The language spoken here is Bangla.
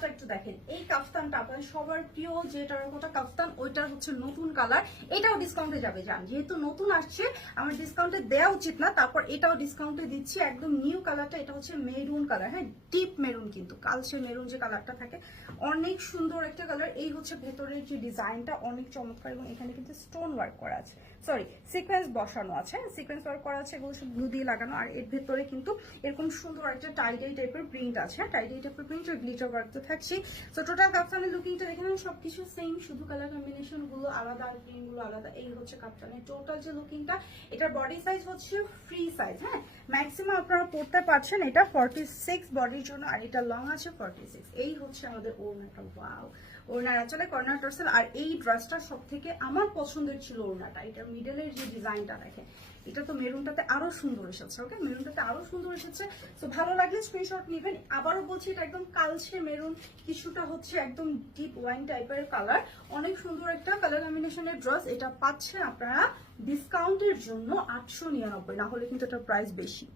কালারটা একটু দেখেন, এই কাফতানটা আপনাদের সবার প্রিয় যে টেরাকোটা কাফতান, ওইটার হচ্ছে নতুন কালার। এটাও ডিসকাউন্টে যাবে জান, যেহেতু নতুন আসছে আমার ডিসকাউন্টে দেওয়া উচিত না, তারপর এটাও ডিসকাউন্টে দিচ্ছি। একদম নিউ কালারটা, এটা হচ্ছে মেরুন কালার, হ্যাঁ ডিপ মেরুন, কিন্তু কালচে মেরুন যে কালারটা থাকে অনেক সুন্দর একটা কালার। এই হচ্ছে ভেতরের যে ডিজাইনটা অনেক চমৎকার, এবং এখানে কিন্তু স্টোন ওয়ার্ক করা আছে, সরি সিকোয়েন্স বসানো আছে, সিকোয়েন্স ওয়ার্ক করা আছে, এগুলো সব ব্লু দিয়ে লাগানো। আর এর ভেতরে কিন্তু এরকম সুন্দর একটা টাইডাই টাইপের প্রিন্ট আছে, টাইডাই টাইপের প্রিন্ট আর গ্লিটার ওয়ার্ক তো থাকছে। তো টোটাল কাপ্তানের লুকিংটা এখানে সবকিছু সেম, শুধু কালার কম্বিনেশন গুলো আলাদা আর প্রিন্ট গুলো আলাদা। এই হচ্ছে কাপ্তানের টোটাল যে লুকিংটা। এটার বডি সাইজ হচ্ছে ফ্রি সাইজ, হ্যাঁ ম্যাক্সিমাম আপনারা পড়তে পারছেন এটা 46 বডির জন্য, আর এটা লং আছে 46। এই হচ্ছে আমাদের ওড়নাটা, ওয়াও ওড়নার আসলে কর্নার টার্সেল। আর এই ড্রেসটা সব থেকে আমার পছন্দের ছিল ওড়নাটা, এটা মিডলের যে ডিজাইনটা দেখেন, এটা তো মেরুনটাতে আরো সুন্দর এসেছে, ওকে মেরুনটাতে আরো সুন্দর এসেছে। তো ভালো লাগলে স্ক্রিনশট নেবেন। আবারও বলছি এটা একদম কালচে মেরুন, কিছুটা হচ্ছে একদম ডিপ ওয়াইন টাইপের কালার, অনেক সুন্দর একটা কালার কম্বিনেশনের ড্রেস। এটা পাচ্ছেন আপনারা ডিসকাউন্টের জন্য 899, না হলে কিন্তু এটা প্রাইস বেশি।